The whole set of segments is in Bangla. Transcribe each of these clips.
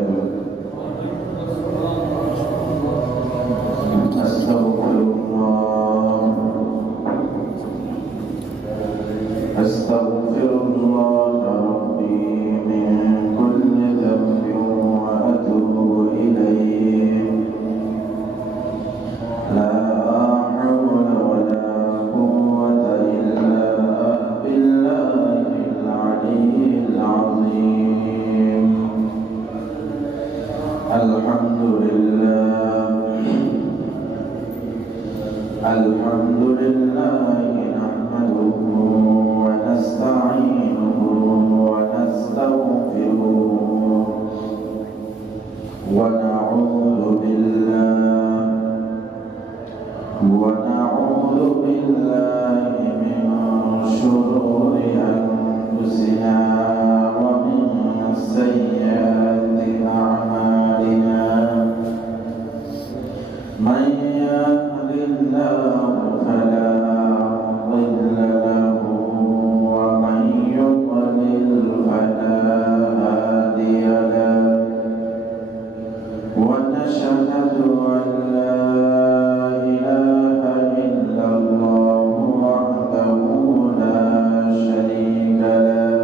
وبركاته. أستغفر الله ربي من كل ذنب وأتوب إليه. لا حول ولا قوة إلا بالله العلي العظيم. الحمد لله نحمده ونستعينه ونستغفره ونعوذ بالله من شرور أنفسنا ومن سيئات أعمالنا. من يهد الله فلا مضل له ومن يضلل فلا هادي له. ونشهد أن لا إله إلا الله وحده لا شريك له.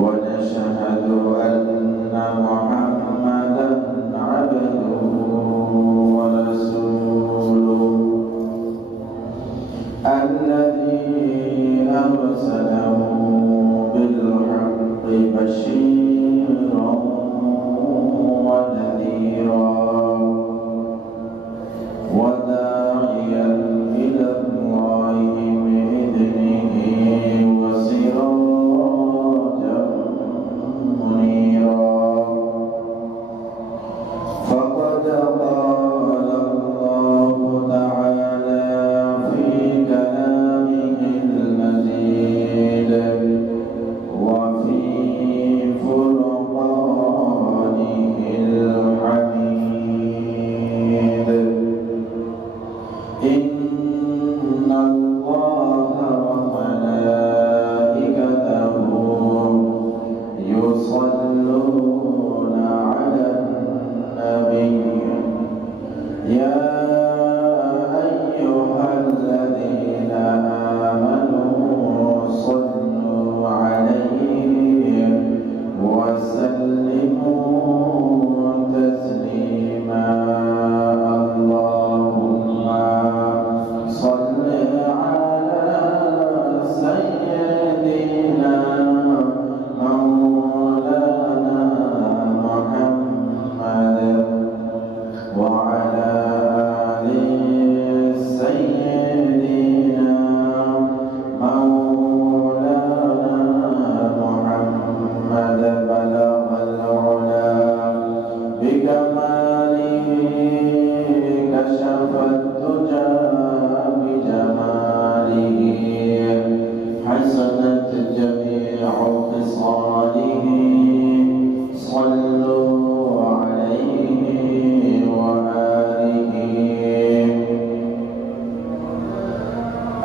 ونشهد أن محمدا عبده ورسوله الذي أرسله بالحق بشيرا ونذيرا وداعيا إلى الله بإذنه وسراجا منيرا. فقد قال الله تعالى في كلامه المجيد وفي فرقانه الحميد. إن الله وملائكته يصلون على النبي يا أيها الذين آمنوا صلوا عليه وسلموا تسليما. اللهم صل على سيدنا مولانا محمد وعلى آل سيدنا مولانا محمد. بلغ العلا بكماله كشف الدجى بجماله حسنت جميع خصاله. صلوا عليه وآله.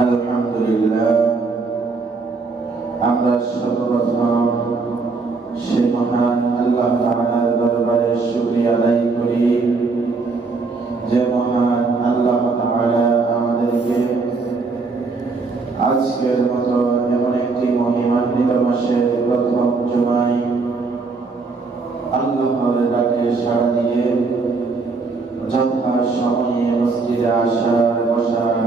আলহামদুলিল্লাহ, আমরা সর্বপ্রথম সে মহান আল্লাহ তাআলার দরবারে শুকরিয়া আদায় করি যে মহান আল্লাহ তাআলা আমাদেরকে আজকের মতো এমন একটি মহিমান্বিত মাসের প্রথম জুমায় আল্লাহর ডাকে সাড়া দিয়ে যথা সময়ে মসজিদে আসার বসার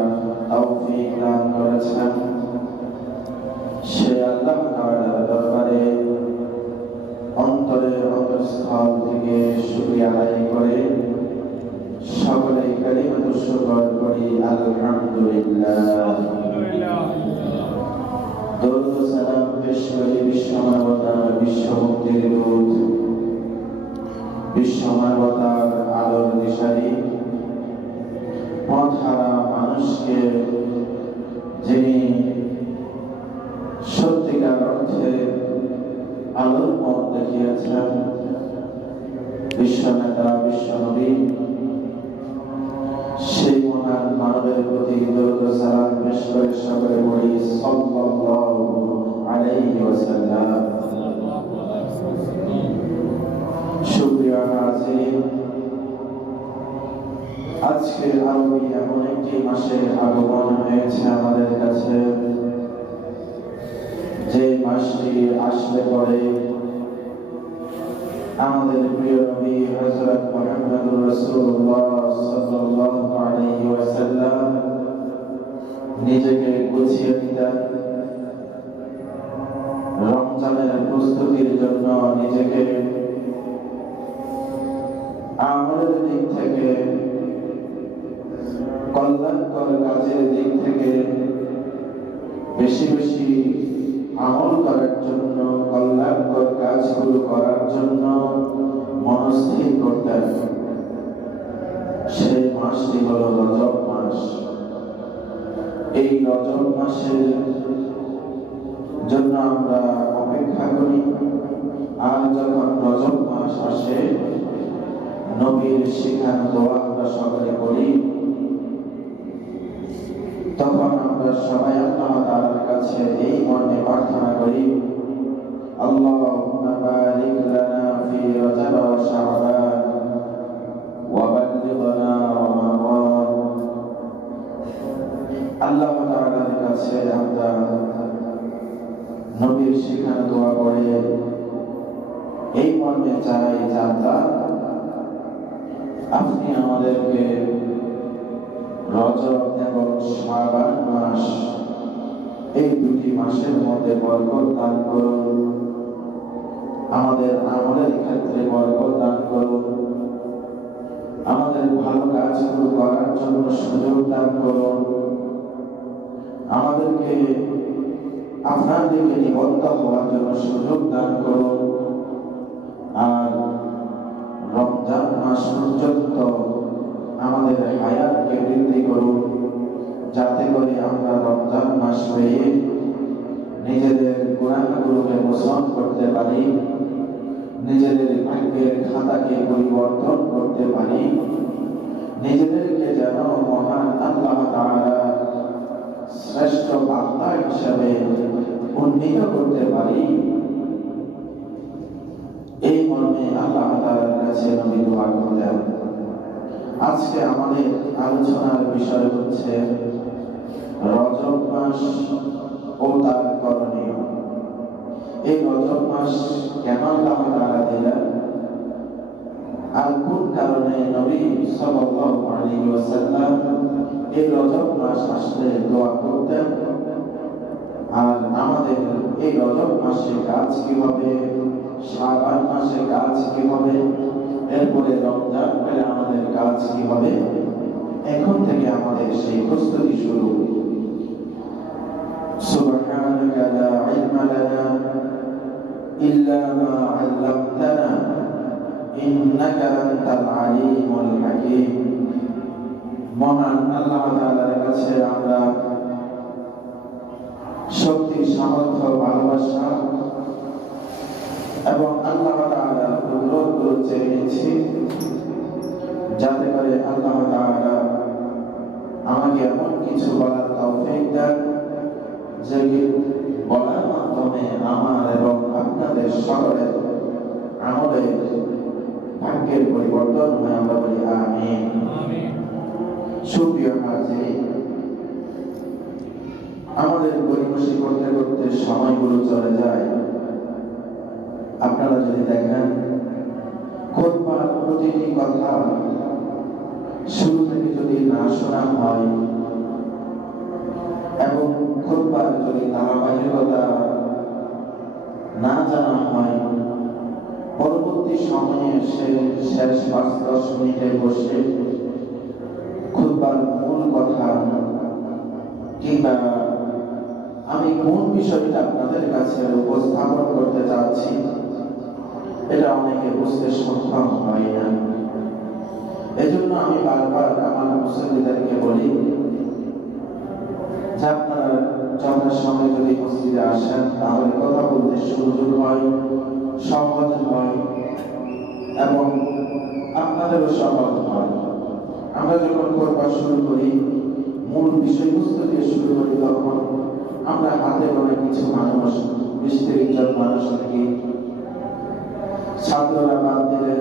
তৌফিক দান করেছেন। সে আল্লাহ তাআলার দরবারে অন্তরের অন্তঃস্থল থেকে শুকরিয়া আদায় করে সকলেই কালিমাতুশ শুকর করি আলহামদুলিল্লাহ। দরুদ ও সালাম পেশ করি বিশ্বমানবতার বিশ্বমুক্তির দূত, বিশ্বমানবতার আলোর দিশারি, পথহারা মানুষকে যিনি সত্যিকার অর্থে আলোর পথ দেখিয়েছেন, বিশ্বনেতা বিশ্বনবী, সেই মহান মানবের প্রতি দরুদ ও সালাম পেশ করে সকলে বলি সাল্লাল্লাহু আলাইহি ওয়াসাল্লাম। সুপ্রিয় হাজিরিন, আজকে আরবি এমন একটি মাসের আগমন হয়েছে আমাদের কাছে, যে মাসটি আসলে পরে আমাদের প্রিয় নবী হযরত মুহাম্মদুর রাসূলুল্লাহ সাল্লাল্লাহু আলাইহি ওয়াসাল্লাম নিজেকে গুছিয়ে নিতেন, রমজানের প্রস্তুতির জন্য নিজেকে আমলের দিক থেকে, কল্যাণকর কাজের দিক থেকে বেশি বেশি আমল করার জন্য, কল্যাণকর কাজগুলো করার জন্য মনস্থির করতেন। সেই মাসটি হল রজব মাস। এই রজব মাসের জন্য আমরা অপেক্ষা করি, আর যখন রজব মাস আসে নবীর শিখানো দোয়া আমরা সকলে করি, তখন আমরা সবাই আল্লাহ তাআলার কাছে এই মর্মে প্রার্থনা করি, আল্লাহুম্মা বারিক লানা ফি রজব ওয়া শাবান ওয়া বাল্লিগনা রমাদান। আল্লাহ তাআলার কাছে আমরা নবীর শিখানো দোয়া করে এই মর্মে চাই যে আল্লাহ, আপনি আমাদেরকে রজব এবং শাবান মাস, এই দুটি মাসের মধ্যে বরকত দান করুন, আমাদের আমলের ক্ষেত্রে বরকত দান করুন, আমাদের ভালো কাজগুলো করার জন্য সুযোগ দান করুন, আমাদেরকে আপনার দিকে নিবদ্ধ হওয়ার জন্য সুযোগ দান করুন, আর রমজান মাস পর্যন্ত আমাদের হায়াতকে বৃদ্ধি করুন, যাতে করে আমরা রমজান মাস পেয়ে নিজেদের গুনাহগুলোকে মোচন করতে পারি, নিজেদের ভাগ্যের খাতাকে পরিবর্তন করতে পারি, নিজেদেরকে যেন মহান আল্লাহ তাআলা শ্রেষ্ঠ বান্দা হিসাবে উন্নীত করতে পারি। এই মর্মে আল্লাহ তাআলার কাছে নবী দোয়া করতেন। আজকে আমাদের আলোচনার বিষয় হচ্ছে রজব মাস ও তার করণীয়। এই রজব মাস কেন আল্লাহ তাআলা দিলেন, আর কোন কারণে নবী সাল্লাল্লাহু আলাইহি ওয়াসাল্লাম এই রজব মাস আসলে দোয়া করতেন, আর আমাদের এই রজব মাসে কাজ কি হবে, শাবান মাসে কাজ কি হবে, এরপরে রমজান পেলে আমাদের কাজ কি হবে, এখন থেকে আমাদের সেই প্রস্তুতি শুরু। সুবহানাকা লা ইলমা লানা ইল্লা মা আল্লামতানা ইন্নাকা আনতাল আলিমুল হাকীম। মহান আল্লাহ তাআলার কাছে আমরা শক্তি, সামর্থ্য, ভালোবাসা এবং আল্লাহ তাআলার অনুরোধগুলো চেয়েছি, যাতে করে আল্লাহ তাআলা আমাকে এমন কিছু বলার তৌফিক দেন, যে বলার মাধ্যমে আমার এবং আপনাদের সকলের আমলের ভাগ্যের পরিবর্তন হয়। আমরা বলি আমিন। সুপ্রিয় হাজিরিন, আমাদের বৈমসি করতে করতে সময়গুলো চলে যায়। আপনারা যদি দেখেন, খুতবার প্রতিটি কথা শুরু থেকে যদি না শোনা হয় এবং খুতবার যদি ধারাবাহিকতা না জানা হয়, পরবর্তী সময়ে শেষ ৫-১০ মিনিটে বসে খুতবার মূল কথা কিংবা আমি কোন বিষয়টা আপনাদের কাছে উপস্থাপন করতে চাচ্ছি, এটা অনেকে বুঝতে সক্ষম হয় না। এজন্য আমি বারবার আমার মুসল্লিদেরকে বলি যে আপনারা যথাসময়ে যদি মসজিদে আসেন, তাহলে কথা বলতে সুযোগ হয়, সহজ হয় এবং আপনাদেরও সহজ হয়। আমরা যখন করবা শুরু করি, মূল বিষয়বস্তু দিয়ে শুরু করি, তখন আমরা হাতে করে কিছু মানুষ, 20-30 জন মানুষ থাকি। ছাত্ররা বাদ দিলে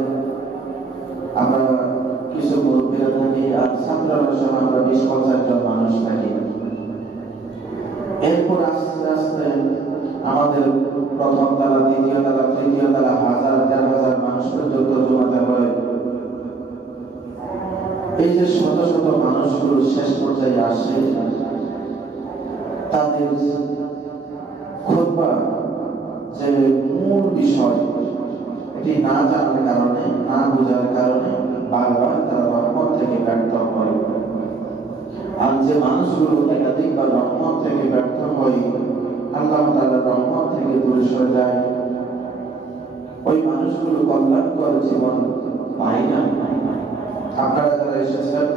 আমরা কিছু মুরব্বীরা থাকি, আর ছাত্ররা সহ আমরা 20-50 জন মানুষ থাকি। এরপর আস্তে আস্তে আমাদের প্রথম তালা, দ্বিতীয় তালা, তৃতীয় তালা 1000-1500 মানুষ পর্যন্ত জমাতে হয়। এই যে শত শত মানুষগুলো শেষ পর্যায়ে আসে, তাদের খুতবা যে মূল বিষয় এটি না জানার কারণে, না বোঝার কারণে বারবার তারা রহমত থেকে ব্যর্থ হয়। আর যে মানুষগুলো একাধিকবার রহমত থেকে ব্যর্থ হয়, আল্লাহ তাআলার রহমত থেকে দূরে সরে যায়, ওই মানুষগুলো কল্যাণকর জীবন পায় না। আপনারা যারা এসেছেন,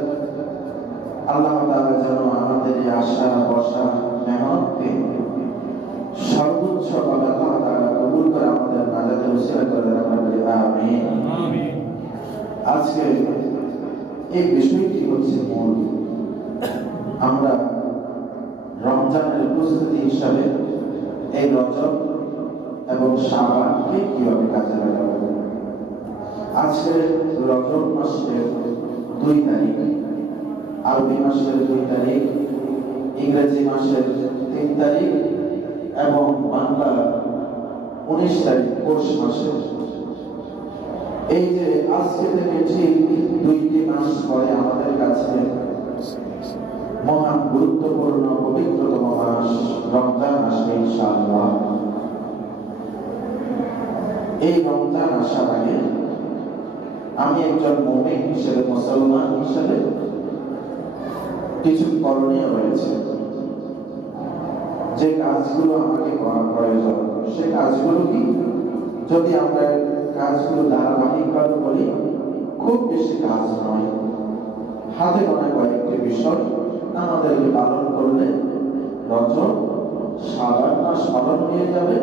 আল্লাহ তাআলা যেন আমাদের এই আশা, বসা, মেহনতকে সর্বোচ্চ ভাবে আল্লাহ তাআলা কবুল করে আমাদের নাজাতে উসিলা করে দেন। আমরা বলি আমিন। আজকে এই বিষয়টি হচ্ছে মূল। আমরা রমজানের প্রস্তুতি হিসাবে এই রজব এবং শাবানকে কিভাবে কাজে লাগাবো। আজকে রজব মাসের 2 তারিখ, আরবি মাসের 2 তারিখ, ইংরেজি মাসের 3 তারিখ এবং বাংলা 19 তারিখ পৌষ মাসের। এই যে আজকে থেকে ঠিক 2টি মাস পরে আমাদের কাছে মহান গুরুত্বপূর্ণ পবিত্রতম মাস রমজান আসবে ইনশাআল্লাহ। এই রমজান আসার আগে আমি একজন মুমিন হিসেবে, মুসলমান হিসেবে কিছু করণীয় রয়েছে। যে কাজগুলো আমাকে করা প্রয়োজন, সে কাজগুলো কি? যদি আমরা কাজগুলো ধারাবাহিকভাবে বলি, খুব বেশি কাজ নয়, হাতে গোনা কয়েকটি বিষয় আমাদেরকে পালন করলে রজব, শাবান মাস পালন হয়ে যাবে,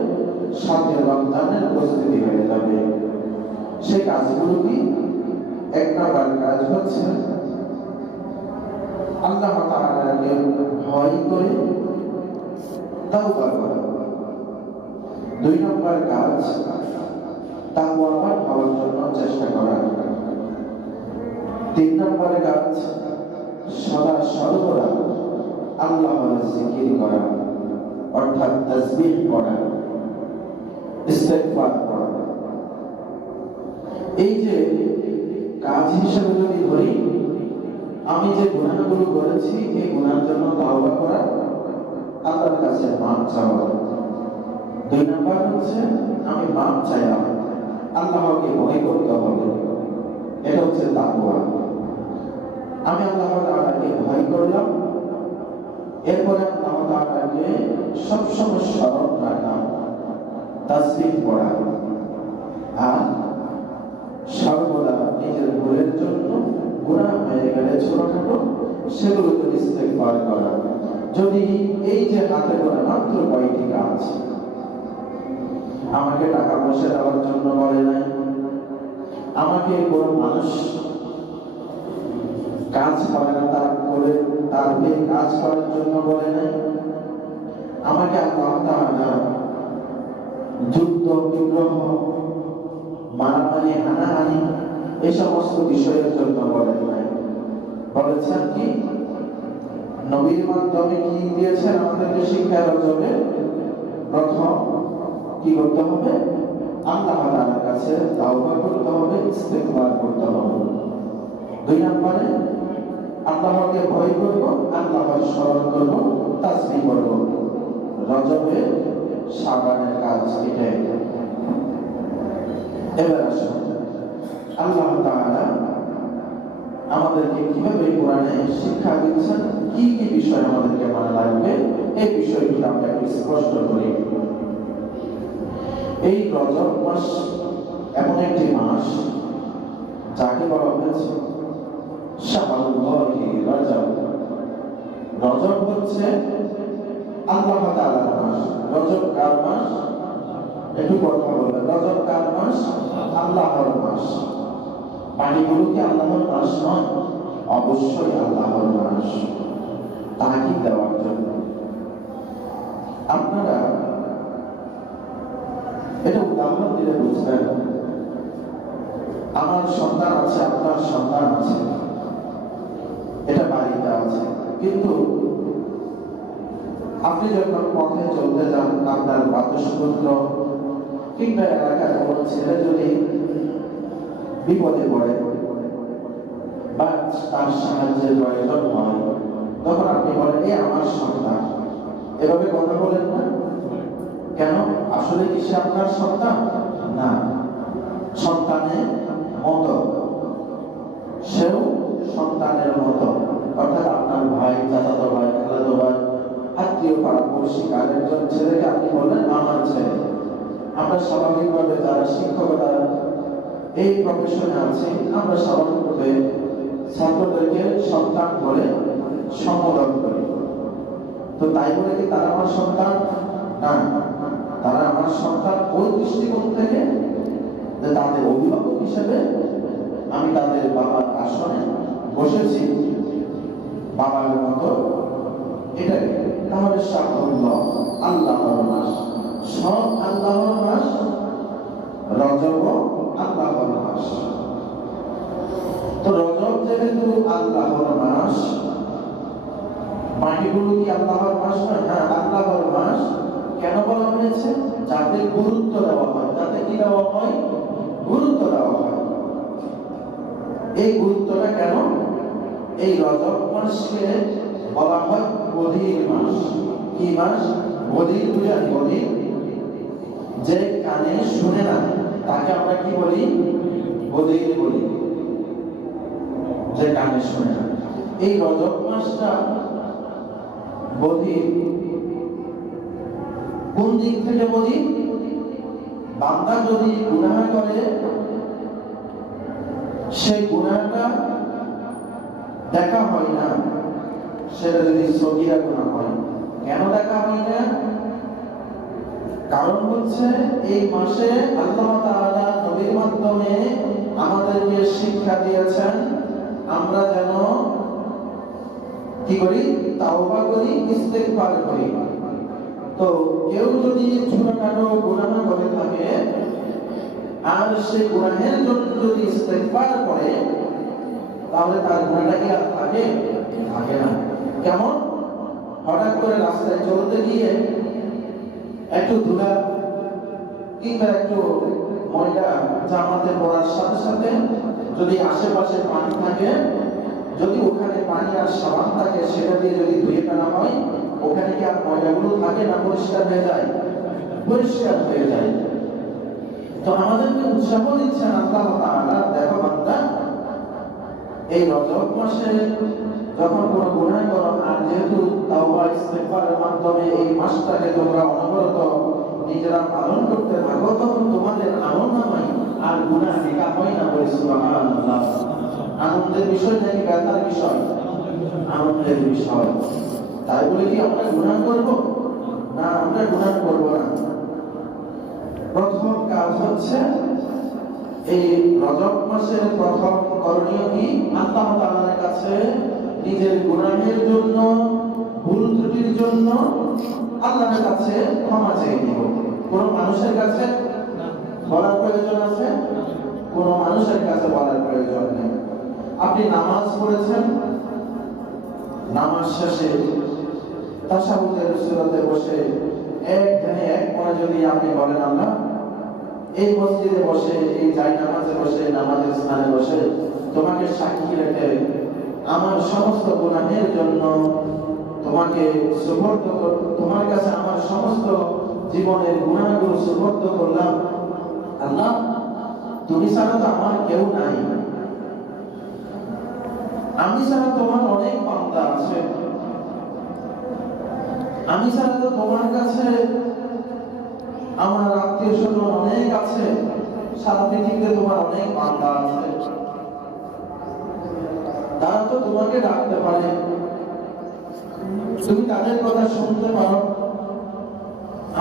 সাথে রমজানের প্রস্তুতি হয়ে যাবে। সে কাজগুলো কি? 1 নম্বর কাজ হচ্ছে আল্লাহ তাআলাকে ভয় করে তাওবা করা। 2 নম্বর কাজ তাকওয়াবান হওয়ার জন্য চেষ্টা করা। 3 নম্বর কাজ সদা সর্বদা আল্লাহর জিকির করা, অর্থাৎ তাসবিহ করা, ইস্তেগফার করা। এই যে কাজ হিসেবে যদি ধরি, আমি যে গুনাহগুলো করেছি এই গুনাহের জন্য তাওবা করা, আল্লাহর কাছে মাপ চাওয়া। 2 নম্বর হচ্ছে আমি মাপ চাইলাম, আল্লাহকে ভয় করতে হবে, এটা হচ্ছে তাকওয়া। আমি আল্লাহ তাআলাকে ভয় করলাম, এরপরে আল্লাহ তাআলাকে সবসময় স্মরণ রাখা, তাসবিহ পড়া, আর সর্বদা নিজের ভুলের জন্য, গুনাহ হয়ে গেলে ছোটখাটো, সেগুলোকে ইস্তেগফার করা। যদি এই যে হাতে গোনা মাত্র কয়টি কাজ, আমাকে টাকা পয়সা দেওয়ার জন্য বলে নাই, আমাকে কোনো মানুষ কাজ করে না তার করে তার কাজ করার জন্য বলে নাই, আমাকে আল্লাহ তাআলা যুদ্ধ, বিগ্রহ, মারামারি, হানাহানি এই সমস্ত বিষয়ের জন্য বলেন নাই। বলেছেন কি? নবীর মাধ্যমে কি দিয়েছেন আমাদেরকে শিক্ষা? রজবে প্রথম কি করতে হবে? আল্লাহ তাআলার কাছে তাওবা করতে হবে, ইস্তেগফার করতে হবে। 2 নম্বরে আল্লাহকে ভয় করব, আল্লাহর স্মরণ করব, তাসবিহ করব। রজবে শাবানের কাজ এটাই। এবার আসুন, আল্লাহ তাআলা আমাদেরকে কিভাবে কোরআনে শিক্ষা দিচ্ছেন, কি কি বিষয় আমাদেরকে মানা লাগবে, এই বিষয়গুলো আমরা একটু স্পষ্ট করি। এই রজব মাস এমন একটি মাস যাকে বলা হয়েছে শাহরুল্লাহি রজব। রজব হচ্ছে আল্লাহ তাআলার মাস। রজব কার মাস? একটু কথা বলবেন। রজব কার মাস? আল্লাহর মাস। পানিগুলো কি আল্লাহর মাস নয়? অবশ্যই আল্লাহর মাস, তাকিদ দেওয়ার জন্য। আপনারা এটা উদাহরণ দিলে বুঝবেন। আমার সন্তান আছে, আপনার সন্তান আছে, এটা বাড়িতে আছে, কিন্তু আপনি যখন পথে চলতে যান, আপনার বাতুসপুত্র কিংবা এলাকার কোনো ছেলে যদি বিপদে পড়ে বা তার সাহায্যের প্রয়োজন হয়, তখন আপনি বলেন এ আমার সন্তান, এভাবে কথা বলেন না কেন? আসলে কি সে আপনার সন্তান না? সন্তানের মতো, সেও সন্তানের মতো, অর্থাৎ আপনার ভাই, চাচাতো ভাই, খালাতো ভাই, আত্মীয় পাড়া পড়শি একজন ছেলেকে আপনি বললেন আমার ছেলে। আমরা স্বাভাবিকভাবে যারা শিক্ষকতা এই প্রফেশনে আছে, আমরা স্বাভাবিকভাবে ছাত্রদেরকে সন্তান বলে সম্বোধন করি। তো তাই বলে কি তারা আমার সন্তান না? তারা আমার সন্তান ওই দৃষ্টিকোণ থেকে যে তাদের অভিভাবক হিসেবে আমি তাদের বাবার আসনে বসেছি, বাবার মতো। এটাই তাহলে সাফল্য। আল্লাহর মাস, সব আল্লাহর মাস, রজব আল্লাহর মাস। তো রজব যেহেতু আল্লাহর মাস, বাকিগুলো কি আল্লাহর মাস নয়? হ্যাঁ, আল্লাহর মাস। কেন বলা হয়েছে? যাতে গুরুত্ব দেওয়া হয়। যাতে কি দেওয়া হয়? গুরুত্ব দেওয়া হয়। এই গুরুত্বটা কেন? এই রজব মাসকে বলা হয় বধির মাস। কি মাস? বধির। বুঝান বধির, যে কানে শুনে না তাকে আমরা কি বলি? বধির বলি, যে কানে শুনে না। এই রজব মাসটা বধির। কোন দিক থেকে বধির? বান্দা যদি গুনাহ করে, সেই গুনাহটা দেখা হয় না, সেটা যদি সগীরা গুনাহ হয়। কেন দেখা হয় না? কারণ হচ্ছে এই মাসে আল্লাহ তাআলা নবীর মাধ্যমে আমাদেরকে শিক্ষা দিয়েছেন আমরা যেন কি করি? তাওবা করি, ইস্তেগফার করি। তো কেউ যদি ছোটখাটো গুনাহ করে থাকে আর সেই গুনাহের জন্য যদি ইস্তেগফার করে, তাহলে তার গুনাহটা কি আর থাকে? থাকে না। কেমন? হঠাৎ করে রাস্তায় চলতে গিয়ে একটু ধুলা কিংবা একটু ময়লা জামাতে পড়ার সাথে সাথে যদি আশেপাশে পানি থাকে, যদি ওখানে পানি আর সাবান থাকে, সেটা দিয়ে যদি ধুয়ে ফেলা হয়, ওখানে কি আর ময়লাগুলো থাকে না? পরিষ্কার হয়ে যায়? পরিষ্কার হয়ে যায়। তো আমাদেরকে উৎসাহ দিচ্ছেন আল্লাহ তাআলা, দেখো বান্দা, এই রজব মাসে যখন কোনো গুনাহ করো, আর যেহেতু তাওবা ইস্তেগফারের মাধ্যমে এই মাসটাকে তোমরা অনবরত নিজেরা পালন করতে থাকো, তখন তোমাদের আমলনামায় আর গুনাহ লেখা হয় না। বলি সুবহানাল্লাহ। আনন্দের বিষয় নাকি ব্যথার বিষয়? আনন্দের বিষয়। তাই বলে কি আমরা গুনাহ করব? না, আমরা গুনাহ করব না। প্রথম কাজ হচ্ছে এই রজব মাসের প্রথম করণীয় কি? আল্লাহ তাআলার কাছে নিজের গুনাহের জন্য, ভুল ত্রুটির জন্য আল্লাহর কাছে ক্ষমা চেয়ে নিব। কোন মানুষের কাছে বলার প্রয়োজন আছে? কোন মানুষের কাছে বলার প্রয়োজন নেই। আপনি নামাজ পড়েছেন, নামাজ শেষে তাশাহুদের সূরাতে বসে এক ধ্যানে এক মনে যদি আপনি বলেন আল্লাহ, এই মসজিদে বসে, এই জায়নামাজে বসে, নামাজের স্থানে বসে তোমাকে সাক্ষী রেখে আমার সমস্ত গুনাহের জন্য তোমাকে সুপর্দ, তোমার কাছে আমার সমস্ত জীবনের গুনাহগুলো সুপর্দ করলাম। আল্লাহ, তুমি ছাড়া তো আমার কেউ নাই, আমি ছাড়া তোমার অনেক বান্দা আছে, আমি ছাড়া তো তোমার কাছে আমার আত্মীয় স্বজন অনেক আছে, সারা পৃথিবীতে তোমার অনেক বান্দা আছে, তারা তো তোমাকে ডাকতে পারে, তুমি তাদের কথা শুনতে পারো।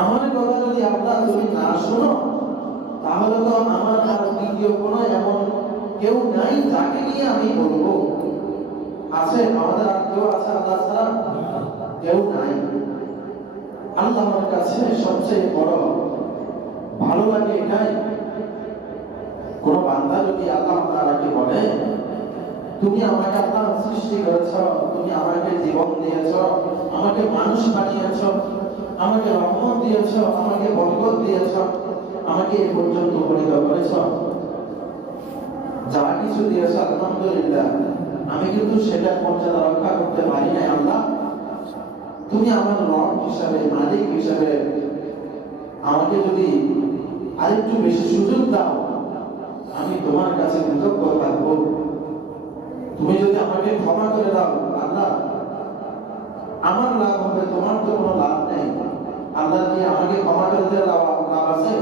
আমার কথা যদি আপনার তুমি না শোনো, তাহলে তো আমার আর দ্বিতীয় কোনো এমন কেউ নাই যাকে নিয়ে আমি বলবো। আছে আমাদের আর কেউ আছে আল্লাহ ছাড়া? কেউ নাই। আল্লাহর কাছে সবচেয়ে বড় ভালো লাগে এটাই, কোন বান্দা যদি আল্লাহ তাআলাকে বলে, তুমি আমাকে আল্লাহ সৃষ্টি করেছ, তুমি আমাকে জীবন দিয়েছ, আমাকে মানুষ বানিয়েছ, আমাকে রহমত দিয়েছ, আমাকে বরকত দিয়েছ, আমাকে এ পর্যন্ত উপনীত করেছ, যা কিছু দিয়েছ আলহামদুলিল্লাহ, আমি কিন্তু সেটা মর্যাদা রক্ষা করতে পারি না আল্লাহ। তুমি আমার রব হিসাবে, মালিক হিসাবে আমাকে যদি আরেকটু বেশি সুযোগ দাও, আমি তোমার কাছে কৃতজ্ঞ থাকবো। তুমি যদি আমাকে ক্ষমা করে দাও আল্লাহ, আমার লাভ হবে, তোমার তো কোনো লাভ নেই। আল্লাহ দিয়ে আমাকে ক্ষমা করে দিলে লাভ আছে?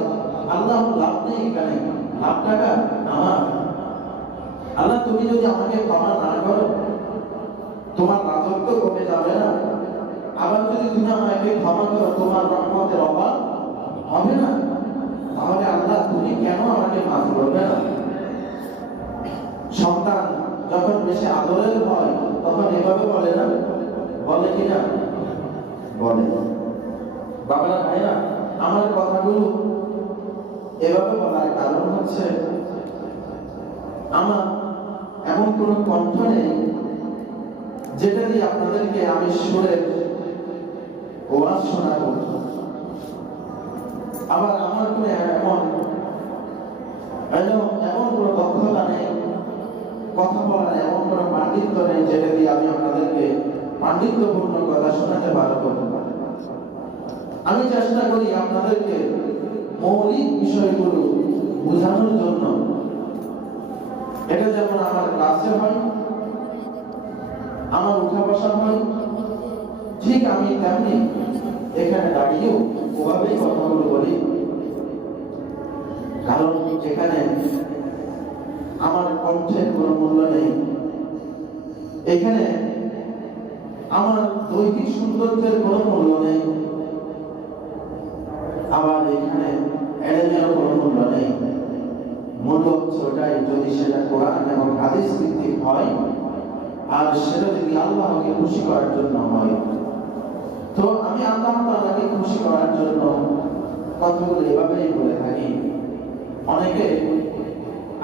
আল্লাহ লাভ নেই, এখানে লাভটা আমার। আল্লাহ তুমি যদি আমাকে ক্ষমা না করো, তোমার রাজত্ব কমে যাবে না। আবার যদি তুমি আমাকে ক্ষমা করো, তোমার রহমতের অভাব হবে না। তাহলে আল্লাহ তুমি কেন আমাকে মাফ করবে না? সন্তান যখন বেশি আদরের হয় তখন এভাবে বলে না? বলে কিনা? বলে। বাবারা ভাইরা, আমার কথাগুলো এভাবে বলার কারণ হচ্ছে, আমার এমন কোন কণ্ঠ নেই যেটা দিয়ে আপনাদেরকে আমি সুরের ওয়াজ শোনাবো। আবার আমার কোনো এমন কোনো দক্ষতা নেই, কথা বলার এমন কোনো পাণ্ডিত্য নেই যেটা দিয়ে আমি আপনাদেরকে পাণ্ডিত্যপূর্ণ কথা শোনাতে পারবো। আমি চেষ্টা করি আপনাদেরকে মৌলিক বিষয়গুলো বোঝানোর জন্য। এটা যেমন আমার ক্লাসে হয়, আমার উঠা বসা হয়, ঠিক আমি তেমনি এখানে দাঁড়িয়েও ওভাবেই কথাগুলো বলি। কারণ এখানে আমার কণ্ঠের কোনো মূল্য নেই, এখানে আমার দৈহিক সৌন্দর্যের কোনো মূল্য নেই, আবার এখানে এলেমেরও কোনো মূল্য নেই। মূল্য হচ্ছে ওটাই যদি সেটা কোরআন এবং হাদিস ভিত্তিক হয়, আর সেটা যদি আল্লাহকে খুশি করার জন্য হয়। তো আমি আল্লাহ তাআলাকে খুশি করার জন্য কথাগুলো এভাবেই বলে থাকি। অনেকে,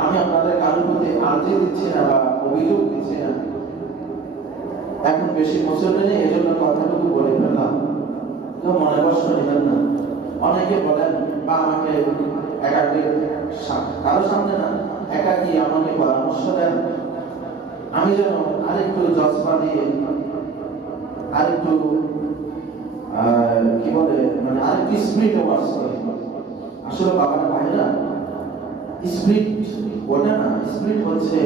আমি আপনাদের কারোর প্রতি আর্জি দিচ্ছি না বা অভিযোগ দিচ্ছি না, এখন বেশি মুসলমান নেই, এজন্য কথাটুকু বলে ফেললাম, তো মনে কষ্ট নেবেন না। অনেকে বলেন বা আমাকে একাকি, কারো সামনে না, একাকি আমাকে পরামর্শ দেন আমি যেন আরেকটু জজবা দিয়ে, আরেকটু কি বলে, মানে আরেকটু স্পিরিট ওয়ার্স করি। আসলে বাবার ভাইরা, স্পিরিট ওটা না, স্পিরিট হচ্ছে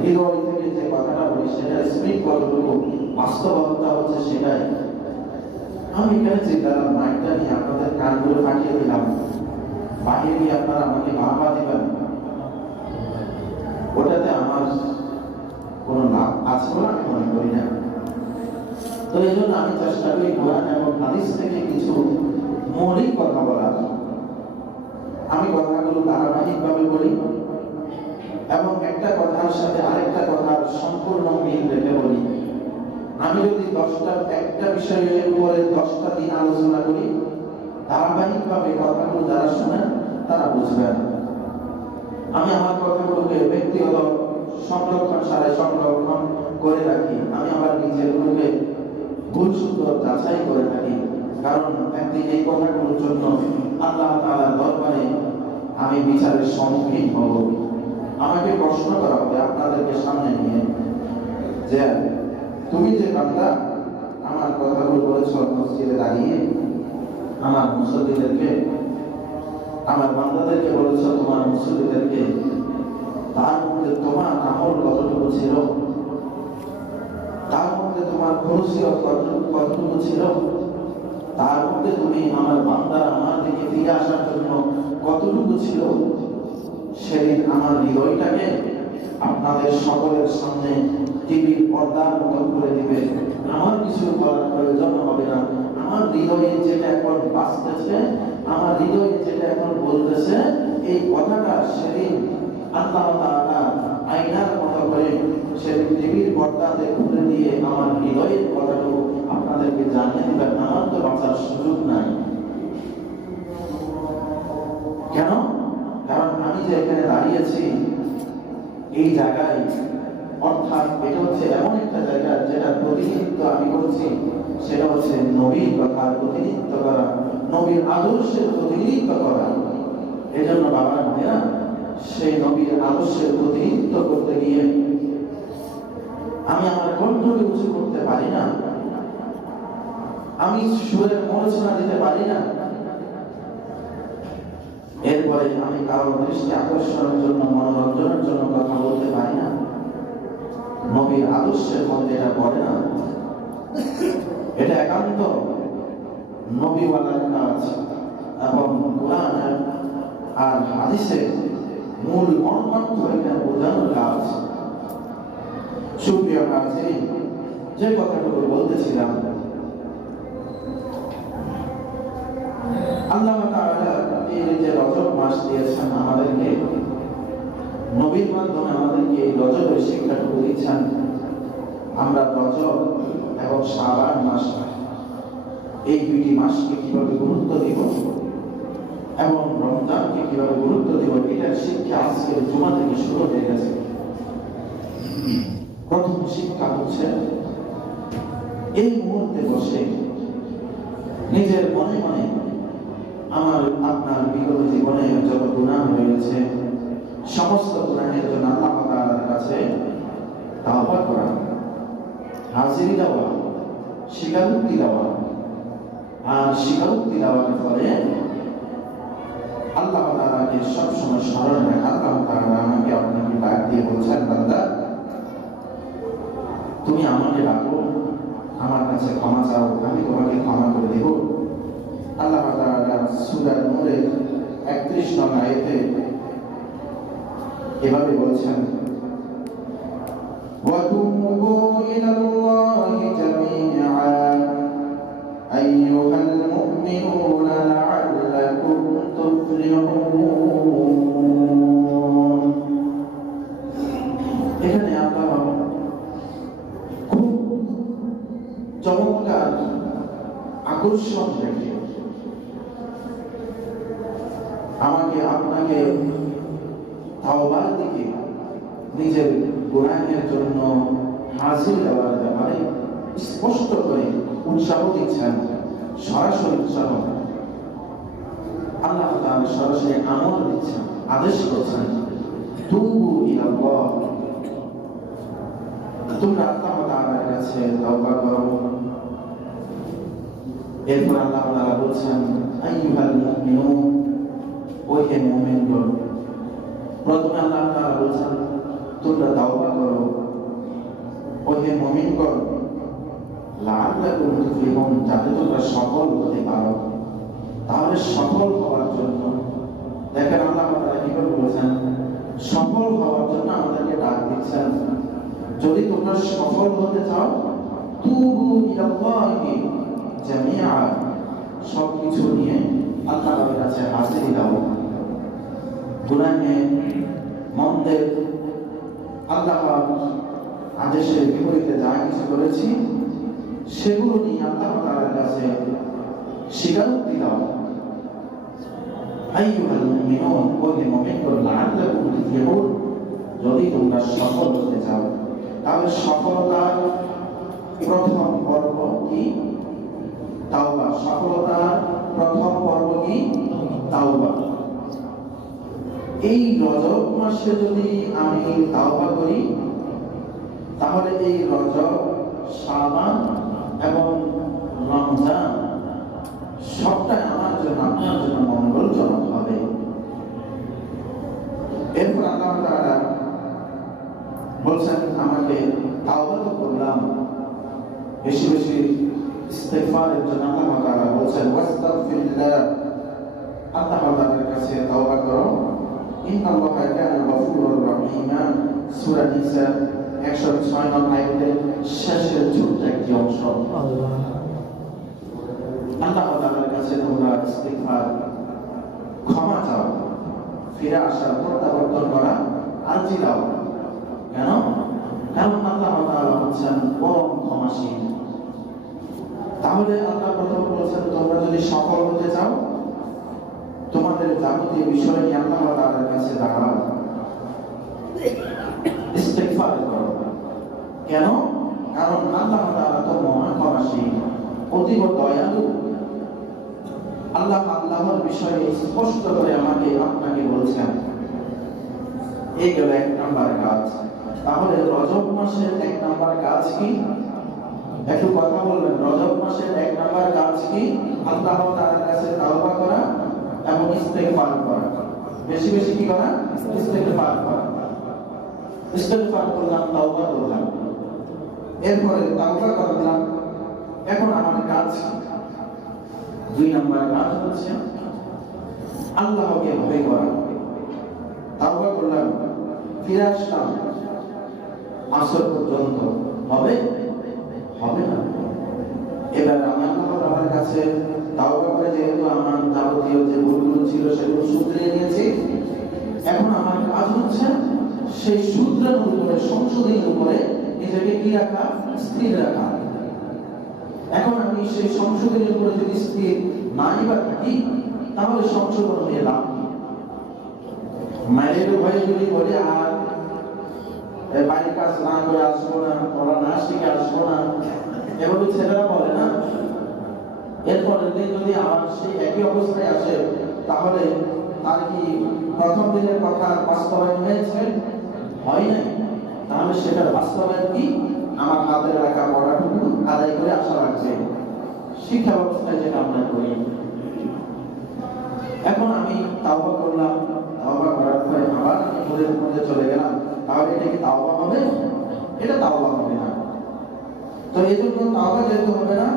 হৃদয় থেকে যে কথাটা বলি সেটা, স্পিরিট কতটুকু বাস্তবতা হচ্ছে সেটাই। আমি এখানে চিন্তা মাইকটা নিয়ে আপনাদের কানগুলো ফাটিয়ে দিলাম, বাহিরে গিয়ে আপনারা আমাকে বাহবা দিবেন, ওটাতে আমার কোনো লাভ আছে বলে আমি মনে করি না। তো এই জন্য আমি চেষ্টা করি কোরআন এবং হাদিস থেকে কিছু মৌলিক কথা বলার। আমি কথাগুলো ধারাবাহিকভাবে বলি এবং একটা কথার সাথে আরেকটা কথার সম্পূর্ণ মিল রেখে বলি। আমি যদি একটা বিষয়ের উপরে 10টা দিন আলোচনা করি, ধারাবাহিকভাবে কথাগুলো যারা শোনেন তারা বুঝবেন। আমি আমার কথাগুলোকে ব্যক্তিগত সংরক্ষণ করে রাখি। আমি আমার নিজেরগুলোকে ভুল সুন্দর যাচাই করে থাকি, কারণ একদিন এই কথাগুলোর জন্য আল্লাহ তাআলার দরবারে আমি বিচারের সম্মুখীন হব। আমাকে প্রশ্ন করা হবে আপনাদেরকে সামনে নিয়ে, যে তুমি যে বান্দা আমার কথাগুলো বলেছ মসজিদে দাঁড়িয়ে, আমার মুসল্লিদেরকে, আমার বান্দাদেরকে বলেছ, তোমার মুসল্লিদেরকে, তার মধ্যে তোমার আমল কতটুকু ছিল, তার মধ্যে তোমার খরুসিয়ত কতটুকু ছিল, তার মধ্যে তুমি আমার বান্দারা আমার দিকে ফিরে আসার জন্য কতটুকু ছিল। সেদিন আমার হৃদয়টাকে আপনাদের সকলের সামনে টিভির পর্দার মতো করে দিবে, আমার কিছু বলার প্রয়োজন হবে না। আমার হৃদয়ে যেটা এখন বাঁচতেছে, আমার হৃদয়ে যেটা এখন বলতেছে, এই কথাটা সেদিন আল্লাহ তাআলা আয়নার মতো করে সেদিন টিভির পর্দাতে খুলে দিয়ে আমার হৃদয়ের কথাটুকু আপনাদেরকে জানিয়ে দিবেন। আমার তো বাঁচার সুযোগ নাই। কেন? কারণ আমি যে এখানে দাঁড়িয়েছি, এই জায়গায়, অর্থাৎ এটা হচ্ছে এমন একটা জায়গা যেটা প্রতিনিধিত্ব আমি করছি, সেটা হচ্ছে নবীর কথার প্রতিনিধিত্ব করা, নবীর আদর্শের প্রতিনিধিত্ব করা। এই জন্য বাবার ভাইরা, সেই নবীর আদর্শের প্রতিনিধিত্ব করতে গিয়ে আমি আমার কণ্ঠকে উঁচু করতে পারি না, আমি সুরের মূর্ছনা দিতে পারি না, এরপরে আমি কারোর দৃষ্টি আকর্ষণের জন্য, মনোরঞ্জনের জন্য কথা বলতে পারি না। নবীর আদর্শের মধ্যে এটা পড়ে না, এটা একান্ত নবীওয়ালার কাজ এবং কোরআন আর হাদিসের মূল মর্মার্থ এটা বোঝানোর কাজ। সুপ্রিয় কাজী, যে কথাটুকু বলতেছিলাম, আল্লাহ তাআলা এই যে রজব মাস দিয়েছেন আমাদেরকে, নবীর মাধ্যমে আমাদেরকে এই রজবের শিক্ষাটুকু দিচ্ছেন। আমরা রজব এবং শাবান মাস, এই দুইটি মাসকে কিভাবে গুরুত্ব দিব এবং রমজানকে কিভাবে গুরুত্ব দিব, এটার শিক্ষা আজকের জুমা থেকে শুরু হয়ে গেছে। প্রথম শিক্ষা হচ্ছে এই মুহূর্তে বসে নিজের মনে মনে আমার আপনার বিগত জীবনে যত গুনাহ হয়েছে, সমস্ত গুনাহের জন্য আল্লাহ তাআলার কাছে তাওবা করা, হাজিরি দেওয়া, স্বীকারোক্তি দেওয়া। আর স্বীকারোক্তি দেওয়ার ফলে আল্লাহ তাআলাকে সবসময় স্মরণ রাখা। আল্লাহ তাআলা আমাকে আপনাকে ডাক দিয়ে বলছেন, বান্দা তুমি আমাকে ডাকো, আমার কাছে ক্ষমা চাও, আমি তোমাকে ক্ষমা করে দেব। আল্লাহ তাআলা সূরা নূরের 31 নং আয়াতে এভাবে বলছেন, ওয়াতুবু ইলাল্লাহি জামিআ আইয়ুহাল মুমিনুনা লাআল্লাকুম তুফলিহুন। এখানে আল্লাহ খুব চমৎকার আকর্ষণ রেখে আমাকে আপনাকে তাওবার দিকে, নিজের গুনাহের জন্য হাজির দেওয়ার ব্যাপারে স্পষ্ট করে উৎসাহ দিচ্ছেন, সরাসরি উৎসাহ। আল্লাহ তাআলা সরাসরি আমর দিচ্ছেন, আদেশ করছেন, তুবু ইলাল্লাহ, তোমরা আল্লাহ তাআলার কাছে তাওবা করো। এরপর আল্লাহ তাআলা বলছেন, আইয়ুহাল মুমিনুন, ও হে মুমিনগণ। প্রথমে আল্লাহ তাআলা বলছেন তোমরা তাওবা করো, ও হে মুমিনগণ, লাআল্লাকুম তুফলিহুন, যাতে তোমরা সফল হতে পারো। তাহলে সফল হওয়ার জন্য দেখেন আল্লাহ তাআলা কি করে বলেছেন, সফল হওয়ার জন্য আমাদেরকে ডাক দিচ্ছেন। যদি তোমরা সফল হতে চাও, তুবু ইলাল্লাহি জামিআ, সবকিছু নিয়ে আল্লাহর কাছে হাজিরি দাও। গুনাহে মন্দের আল্লাহ আদেশের বিপরীতে যা কিছু করেছি, সেগুলো নিয়ে আল্লাহ তাআলার কাছে স্বীকারোক্তি দাও। আইয়ুহাল মুমিনুন, ও হে মুমিনগণ, লাআল্লাকুম তুফলিহুন, যদি তোমরা সফল হতে চাও। তাহলে সফলতার প্রথম পর্ব কি? তাওবা। সফলতার প্রথম পর্ব কি? তাওবা। এই রজব মাসে যদি আমি তাওবা করি, তাহলে এই রজব, শাবান এবং রমজান সবটাই আমার জন্য, আপনার জন্য মঙ্গলজনক হবে। এরপর আল্লাহ তাআলা বলছেন আমাকে তাওবা তো করলাম, বেশি বেশি ইস্তিগফারের জন্য আল্লাহ তাআলা বলছেন, ওয়াস্তাগফিরুল্লাহ, আল্লাহ তাআলার কাছে তাওবা করো। ইন্নাল্লাহা কানা গফুরুর রহিমা, সূরা নিসা 106 নং আয়াতের শেষের ছোট্ট একটি অংশ। আল্লাহ তাআলার কাছে তোমরা ইস্তিগফার, ক্ষমা চাও, ফিরে আসার, প্রত্যাবর্তন করা, আরজি দাও। কেন? কারণ আল্লাহ তাআলা হচ্ছেন পরম ক্ষমাশীল। তাহলে আল্লাহ প্রথম বলেছেন, তোমরা যদি সফল হতে চাও, তোমাদের যাবতীয় বিষয় নিয়ে আল্লাহ তাআলার কাছে দাঁড়াও। কেন? কারণ আল্লাহ তাআলা তো মহাক্ষমাশীল, অতীব দয়ালু। আল্লাহর বিষয়ে স্পষ্ট করে আমাকে আপনাকে বলছেন। এই গেল 1 নাম্বার কাজ। তাহলে রজব মাসের 1 নাম্বার কাজ কি? একটু কথা বলবেন। রজব মাসের 1 নাম্বার কাজ কি? আল্লাহ তাআলার কাছে তাওবা করা এবং ইস্তেগফার করা। বেশি বেশি কি করা? ইস্তেগফার করা। ইস্তেগফার করলাম, তাওবা করলাম, এরপরে তাওবা করলাম। এখন আমার কাজ 2 নাম্বার কাজ হচ্ছে আল্লাহকে ভয় করা। তাওবা করলাম, ফিরে আসলাম, আসর পর্যন্ত হবে না। এবার আমি আল্লাহর কাছে তাওবা করে যেহেতু আমার যাবতীয় যে ভুলগুলো ছিল সেগুলো শুধরে নিয়েছি, এখন আমার কাজ হচ্ছে সেই শুধরানোর উপরে, সংশোধনের উপরে নিজেকে কি রাখা? স্থির রাখা। এখন আমি সেই সংশোধনের উপরে যদি স্থির নাই বা থাকি, তাহলে সংশোধন হয়ে লাভ কি? মায়ের ভয়ে যদি বলে আর বাড়ির কাজ না করে আসবো না, পড়া না শিখে আসবো না, এভাবে ছেলেরা বলে না, এরপরের দিন যদি আবার সেই একই অবস্থায় আসে, তাহলে তার কি প্রথম দিনের কথা বাস্তবায়ন হয়েছে? হয় নাই। তাহলে সেটার বাস্তবায়ন কি? আমার হাতের রাখা পড়াটুকু আদায় করে আসা লাগবে, শিক্ষা ব্যবস্থায় যেটা আমরা করি। এখন আমি তাওবা করলাম, তাওবা করার পরে আবার আমি ভুলের মধ্যে চলে গেলাম, তাহলে এটা কি তাওবা হবে? এটা তাওবা হবে না। তো এই জন্য তাওবা যেহেতু হবে না,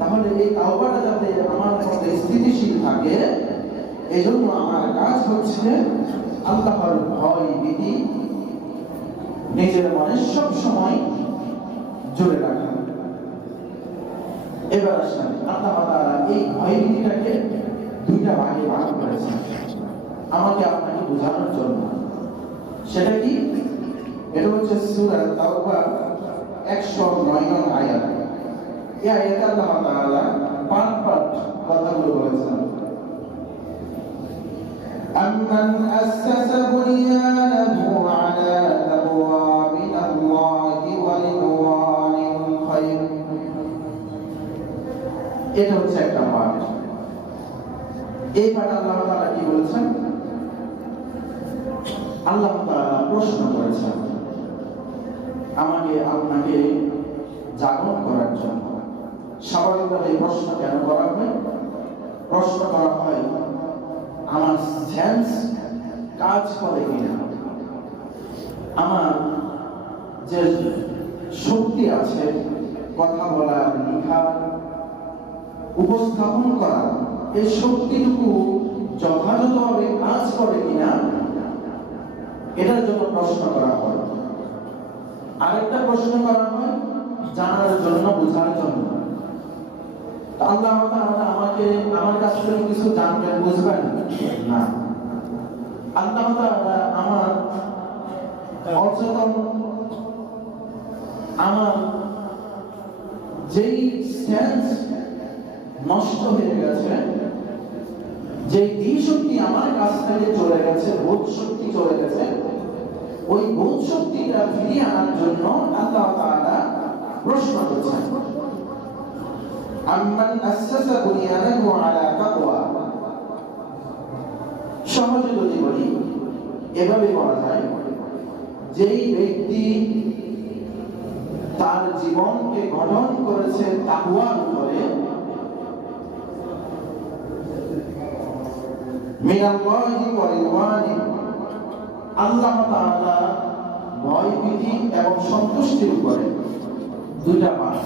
তাহলে এই তাওবাটা যাতে আমার মধ্যে স্থিতিশীল থাকে, এই জন্য আমার কাজ হচ্ছে আল্লাহর ভয় ভীতি নিজের মনে সব সময় জোরে রাখা। এবার আসেন, আল্লাহ তাআলা এই ভয় ভীতিটাকে 2টা ভাগে ভাগ করেছেন আমাকে আপনাকে বোঝানোর জন্য। সেটা কি? এটা হচ্ছে সূরা তাওবা 109 নং আয়াত। এই আয়াতে আল্লাহ তাআলা পাঁচ কথাগুলো বলেছেন। أَمَّنْ أَسَّسَ بُنْيَانَهُ عَلَى تَقْوَى مِنَ اللَّهِ وَرِضْوَانٍ خَيْرٌ। এটা হচ্ছে একটা পাঠ। এই পাঠ আল্লাহ তাআলা কি বলেছেন? আল্লাহ তাআলা প্রশ্ন করেছেন আমাকে আপনাকে জাগরণ করার জন্য। স্বাভাবিকভাবে প্রশ্ন কেন করা হয়? প্রশ্ন করা হয় আমার সেন্স কাজ করে কিনা, আমার যে শক্তি আছে কথা বলা, লেখা, উপস্থাপন করা, এই শক্তিটুকু যথাযথভাবে কাজ করে কিনা, এটার জন্য প্রশ্ন করা হয়। আরেকটা প্রশ্ন করা হয় জানার জন্য, বোঝার জন্য। আল্লাহ তাআলা আমাকে আমার কাছ থেকে কিছু জানবেন, বুঝবেন না। আল্লাহ তাআলা আমার অচেতন, আমার যেই সেন্স নষ্ট হয়ে গেছে, যে শক্তি আমার কাছ থেকে চলে গেছে, বোধ শক্তি চলে গেছে, ওই বোধ শক্তিটা ফিরিয়ে আনার জন্য আল্লাহ তাআলা প্রশ্ন করছেন। আম্মান আসাসা বুনিয়ানাহু আলা তাকওয়া। সহজে যদি বলি, এভাবে বলা যায়, যেই ব্যক্তি তার জীবনকে গঠন করেছে তাকওয়ার উপরে, মিনাল্লাহি ওয়া রিদওয়ানি, আল্লাহ তাআলা ভয় ভীতি এবং সন্তুষ্টির উপরে। 2টা পাঠ।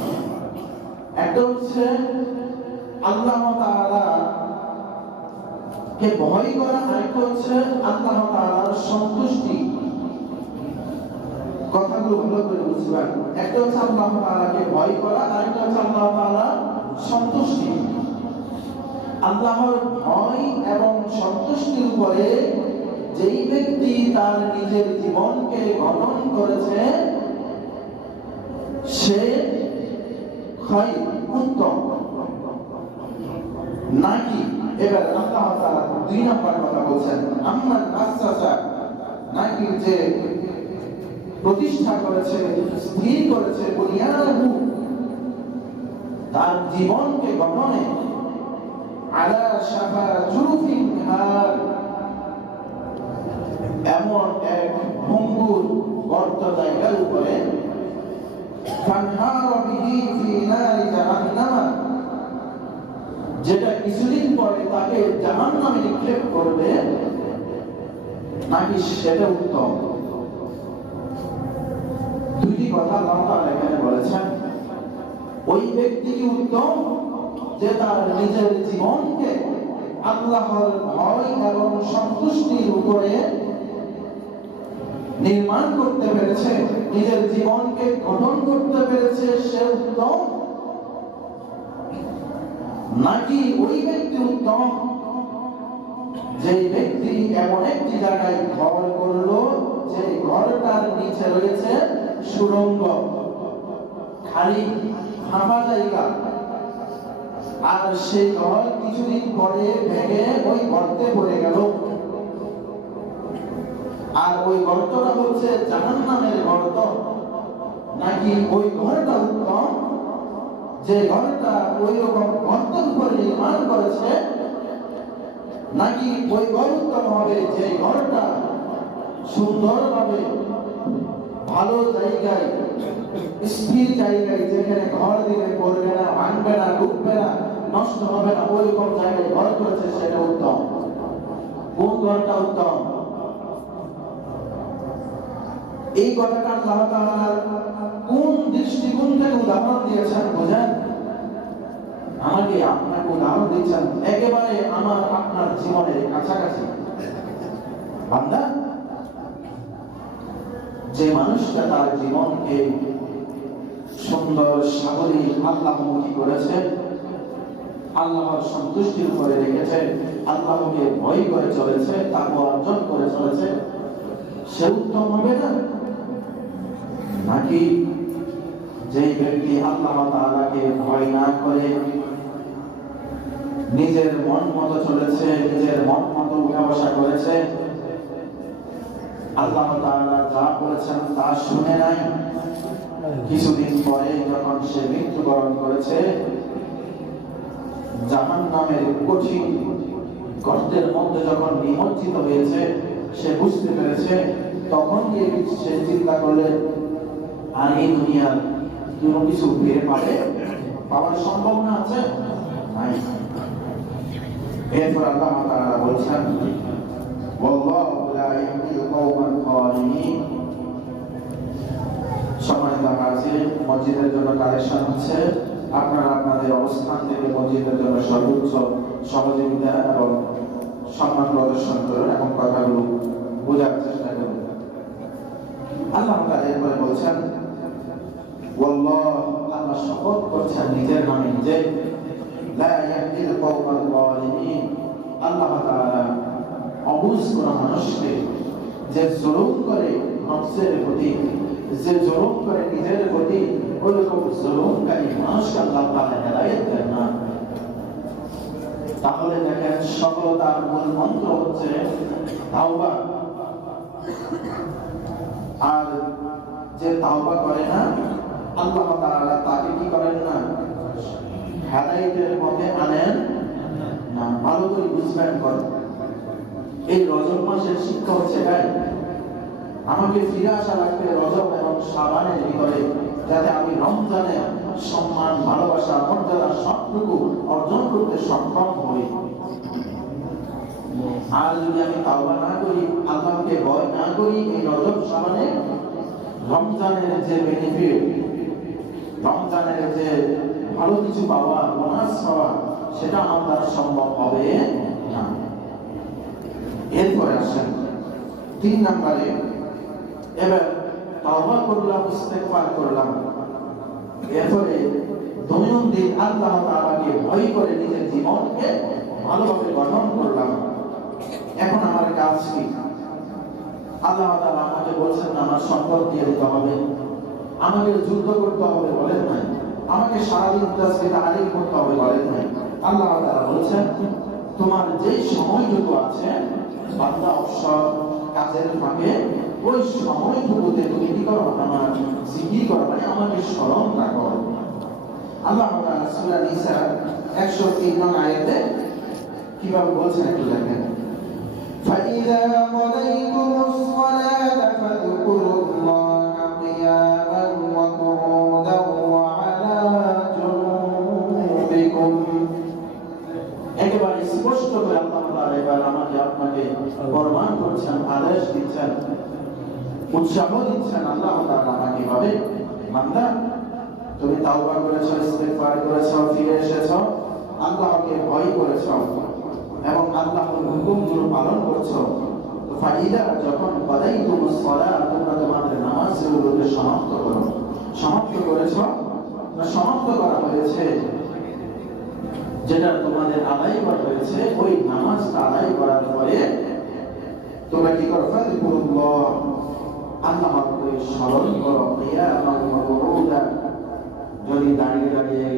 একটা হচ্ছে আল্লাহ তাআলা কে ভয় করা, আরেকটা হচ্ছে আল্লাহ তাআলার সন্তুষ্টি। কথাগুলো ভালো করে বুঝবেন। একটা হচ্ছে আল্লাহ তাআলাকে ভয় করা, আরেকটা হচ্ছে আল্লাহ তাআলার সন্তুষ্টি। আল্লাহর ভয় এবং সন্তুষ্টির উপরে যেই ব্যক্তি তার নিজের জীবনকে গঠন করেছে, সে উত্তম নাকি। এবার আল্লাহ তাআলা 2 নম্বর কথা বলছেন, আম্মান আসাসা, নাকি যে প্রতিষ্ঠা করেছে, স্থির করেছে, বুনিয়াদু তার জীবনকে গঠনে আলা শাফা জুরুফিন হার, এমন এক ভঙ্গুর গর্ত জায়গার উপরে ফানহারা বিহি ফি নারি জাহান্নাম, যেটা কিছুদিন পরে তাকে জাহান্নামে নিক্ষেপ করবে, নাকি সেটা উত্তম? দুইটি কথা আল্লাহ তাআলা এখানে বলেছেন। ওই ব্যক্তি কি উত্তম যে তার নিজের জীবনকে আল্লাহর ভয় এবং সন্তুষ্টির উপরে নির্মাণ করতে পেরেছে, নিজের জীবনকে গঠন করতে পেরেছে, সে উত্তম? নাকি ওই ব্যক্তি উত্তম যে ব্যক্তি এমন একটি জায়গায় ঘর করলো যে ঘরটার নিচে রয়েছে সুড়ঙ্গ, খালি ফাঁকা জায়গা, আর সেই ঘর কিছুদিন পরে ভেঙে ওই গর্তে পড়ে গেল, আর ওই গর্তটা হচ্ছে জাহান্নামের গর্ত? নাকি ওই ঘরটা উত্তম যে ঘরটা ওই রকম গর্তের উপরে নির্মাণ করেছে? নাকি ওই ঘর উত্তম হবে যে ঘরটা সুন্দরভাবে ভালো জায়গায়, স্থির জায়গায়, যেখানে ঘর দিলে পড়বে না, ভাঙবে না, ডুববে না, নষ্ট হবে না, ওই রকম জায়গায় ঘর করেছে, সেটা উত্তম? কোন ঘরটা উত্তম? এই কথাটা আল্লাহ তাআলা কোন দৃষ্টিকোণ থেকে উদাহরণ দিয়েছেন বুঝেন? আমাকে আপনাকে উদাহরণ দিচ্ছেন একেবারে আমার আপনার জীবনের কাছাকাছি। বান্দা, যে মানুষটা তার জীবনকে সুন্দর সাগরী আল্লাহমুখী করেছে, আল্লাহর সন্তুষ্টির উপরে রেখেছে, আল্লাহকে ভয় করে চলেছে, তাকওয়া অর্জন করে চলেছে, সে উত্তম হবে না? নাকি যে ব্যক্তি আল্লাহ তাআলাকে ভয় না করে নিজের মন মতো চলেছে, নিজের মন মতো উঠা বসা করেছে, আল্লাহ তাআলা যা বলেছেন তা শুনে নাই, কিছুদিন পরে যখন সে মৃত্যুবরণ করেছে, জাহান্নামের কঠিন গর্তের মধ্যে যখন নিমজ্জিত হয়েছে, সে বুঝতে পেরেছে, তখন গিয়ে সে চিন্তা করলে আর এই দুনিয়ার কোনো কিছু ফিরে পাওয়ার সম্ভাবনা আছে? নাই। এরপর আল্লাহ তাআলা বলছেন, ওয়াল্লাহু লা ইয়াহদিল কওমাল যালিমিন। সম্মানিত হাজির, মসজিদের জন্য কালেকশন হচ্ছে, আপনারা আপনাদের অবস্থান থেকে মসজিদের জন্য সর্বোচ্চ সহযোগিতা এবং সম্মান প্রদর্শন করুন এবং কথাগুলো বোঝার চেষ্টা করুন। আল্লাহ তাআলা এরপরে বলছেন, ওয়াল্লাহ, আল্লাহ শপথ করছেন নিজের নামে যে, লা ইয়াহদিল কওমাল যালিমিন, আল্লাহ তাআলা অবুঝ কোন মানুষকে, যে জুলুম করে নফসের প্রতি, যে জুলুম করে নিজের প্রতি, ওইরকম জুলুমকারী মানুষকে আল্লাহ তাআলা হেদায়েত দেন না। তাহলে দেখেন, সফলতার মূল মন্ত্র হচ্ছে তাওবা। আর যে তাওবা করে না, আল্লাহ তাআলা তাকে কি করেন না? হেদায়েতের পথে আনেন না। ভালো করে বুঝবেন। এই রজব মাসের শিক্ষা হচ্ছে এটাই, আমাকে ফিরে আসা লাগবে রজব এবং শাবানের ভিতরে, যাতে আমি রমজানে সম্মান, ভালোবাসা, মর্যাদা সবটুকু অর্জন করতে সক্ষম হই। আর যদি আমি তাওবা না করি, আল্লাহকে ভয় না করি, এই রজব শাবানে রমজানের যে বেনিফিট, রমজানের যে ভালো কিছু পাওয়া, বোনাস পাওয়া, সেটা আমার দ্বারা সম্ভব হবে না। এরপরে আসেন 3 নম্বরে, এবার তাওবা করলাম, ইস্তেগফার করলাম, এরপরে দৈনন্দিন আল্লাহ তাআলাকে ভয় করে নিজের জীবনকে ভালোভাবে গঠন করলাম। এখন আমার কাজ কি? আল্লাহ তাআলা আমাকে বলছেন না আমার সম্পদ দিয়ে দিতে হবে, আমাকে যুদ্ধ করতে হবে বলেন নাই, আমাকে সারাদিন তাসবিহ তাহলিল করতে হবে বলেন নাই। আল্লাহ তাআলা বলছেন, তোমার যে সময়টুকু আছে, বান্দা অবসর কাজের ফাঁকে ওই সময়টুকুতে তুমি কি করো, আমার জিকির করো, মানে আমাকে স্মরণ রাখো। আল্লাহ তাআলা সূরা নিসা 103 নং আয়াতে কিভাবে বলছেন একটু দেখেন। فَإِذَا قَضَيْتُمُ الصَّلَاةَ فَاذْكُرُوا اللَّهَ قِيَامًا وَقُعُودًا وَعَلَى جُنُوبِكُمْ। একেবারে স্পষ্ট করে আল্লাহ তাআলা এবার আমাকে আপনাকে ফরমান করছেন, আদেশ দিচ্ছেন, উৎসাহ দিচ্ছেন। আল্লাহ তাআলা আমাকে এভাবে, বান্দা তুমি তাওবা করেছো, ইস্তিগফার করেছো, ফিরে এসেছো, আল্লাহকে ভয় করেছো এবং আল্লাহর হুকুমগুলো পালন করছো, তো ফাইদা যখন কদাইতুমুস সালাত, তোমরা তোমাদের নামাজগুলোকে সমাপ্ত করো, সমাপ্ত করেছো, সমাপ্ত করা হয়েছে, যেটা তোমাদের আদায় করা হয়েছে, ওই নামাজটা আদায় করার পরে তোমরা কি করো, ফাযকুরুল্লাহ, আল্লাহকে স্মরণ করো, কিয়ামান ওয়া কুউদান, যদি দাঁড়িয়ে দাঁড়িয়ে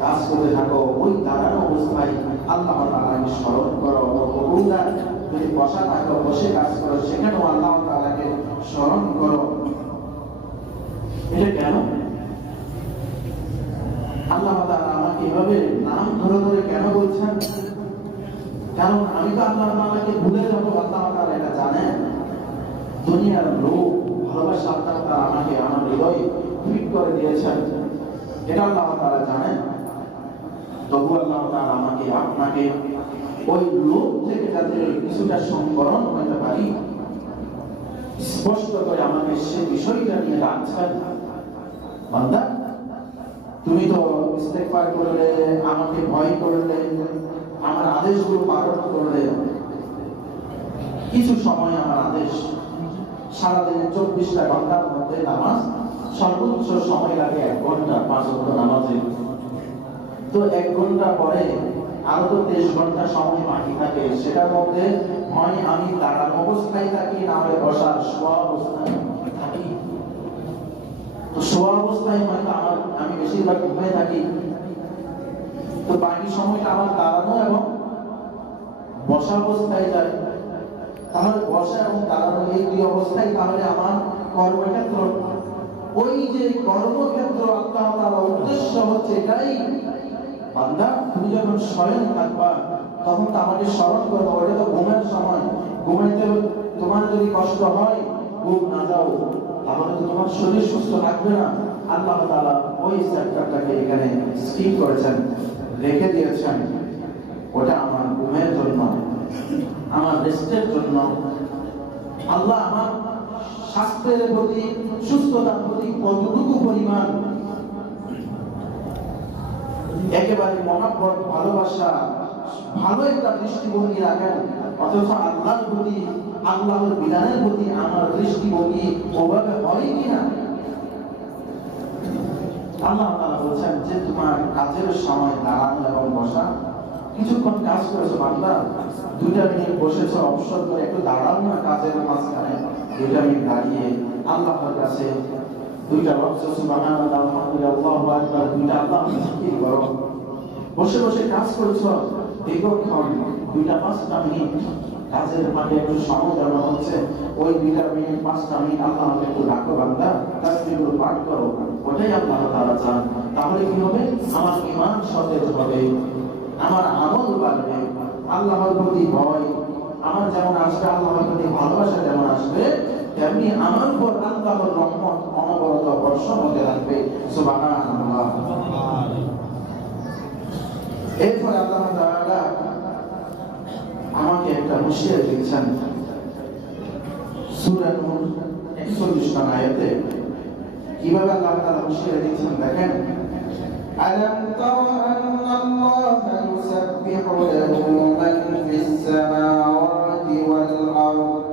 কাজ করতে থাকো, ওই দাঁড়ানো অবস্থায় আল্লাহ তাআলাকে স্মরণ করো, কুউদান, যদি বসা থাকো, বসে কাজ করো, সেখানেও আল্লাহ তাআলাকে স্মরণ করো। এটা কেন? আল্লাহ তাআলা আমাকে এভাবে নাম ধরে ধরে কেন বলছেন? কারণ আমি তো আল্লাহ তাআলাকে ভুলে যাবো, আল্লাহ তাআলা এটা জানেন। দুনিয়ার লোক ভালোবাসা আল্লাহ তাআলা আমাকে আমার হৃদয়ে ফিট করে দিয়েছেন, এটা আল্লাহ তাআলা জানেন। তবু আল্লাহ তাআলা আমাকে আপনাকে ওই লোক থেকে যাতে কিছুটা সংবরণ করতে পারি, স্পষ্ট করে আমাকে সে বিষয়টা নিয়ে রাখছেন। বান্দা তুমি তো ইস্তেগফার করলে, আমাকে ভয় করলে, আমার আদেশগুলো পালন করলে, কিছু সময় আমার আদেশ, সারাদিনে 24টা ঘন্টার মধ্যে নামাজ সর্বোচ্চ সময় লাগে 1 ঘন্টা 5 ওয়াক্ত নামাজে, তো 1 ঘন্টা পরে আরো তো 23 ঘন্টা সময় বাকি থাকে, সেটার মধ্যে হয় আমি দাঁড়ানো অবস্থায় থাকি, না হলে বসার শোয়া অবস্থায় থাকি। তো শোয়া অবস্থায় হয়তো আমি বেশিরভাগ ঘুমিয়ে থাকি, তো বাকি সময়টা আমার দাঁড়ানো এবং বসা অবস্থায় যায়। তাহলে বসা এবং দাঁড়ানো এই দুই অবস্থায়, তাহলে আমার কর্মক্ষেত্র, ওই যে কর্মক্ষেত্র আল্লাহ তাআলার উদ্দেশ্য হচ্ছে এটাই, বান্দা তুমি যখন শয়ন থাকবা তখন তো আমাকে স্মরণ করবে, ওটা তো ঘুমের সময়, ঘুমাইতে তোমার যদি কষ্ট হয়, ঘুম না যাও, তাহলে তো তোমার শরীর সুস্থ থাকবে না। আল্লাহ তাআলা ওই সেক্টরটাকে এখানে স্কিপ করেছেন, রেখে দিয়েছেন, ওটা আমার ঘুমের জন্য, আমার রেস্টের জন্য। আল্লাহ আমার স্বাস্থ্যের প্রতি, সুস্থতার প্রতি কতটুকু পরিমাণ একেবারে মহাব্বত, ভালোবাসা, ভালো একটা দৃষ্টিভঙ্গি রাখেন, অথচ আল্লাহর প্রতি, আল্লাহর বিধানের প্রতি আমার দৃষ্টিভঙ্গি ওভাবে হয় কিনা। আল্লাহ তাআলা বলছেন যে তোমার কাজের সময় দাঁড়ানো এবং বসা, কিছুক্ষণ কাজ করেছো বান্দা, 2টা মিনিট বসেছো, অবসর করে একটু দাঁড়াও না কাজের মাঝখানে, 2টা মিনিট দাঁড়িয়ে আল্লাহর কাছে 2টা ওয়াক্ত সুবহানাল্লাহ, আলহামদুলিল্লাহ, আল্লাহু আকবার, 2টা আল্লাহর জিকির করো। বসে বসে কাজ করছো দীর্ঘক্ষণ, 2টা 5টা মিনিট কাজের মাঝে একটু সময় দেওয়া হচ্ছে, ওই 2টা মিনিট 5টা মিনিট আল্লাহকে একটু ডাকো বান্দা, তাসবিহগুলো পাঠ করো, ওটাই আল্লাহ তাআলা চান। তাহলে কি হবে? আমার ঈমান সতেজ হবে, আমার আমল বাড়বে, আল্লাহর প্রতি ভয় আমার যেমন আসবে, আল্লাহর প্রতি ভালোবাসা যেমন আসবে, তেমনি আমার উপর আল্লাহর রহমত অনবরত বর্ষণ হতে থাকবে। সুবহানাল্লাহ। এরপর আল্লাহ তাআলা আমাকে একটা হুঁশিয়ারি দিচ্ছেন সূরা নূর 41 নং আয়াতে। কিভাবে আল্লাহ তাআলা হুঁশিয়ারি দিচ্ছেন দেখেন। ألم تر أن الله يسبح له من في السماوات والأرض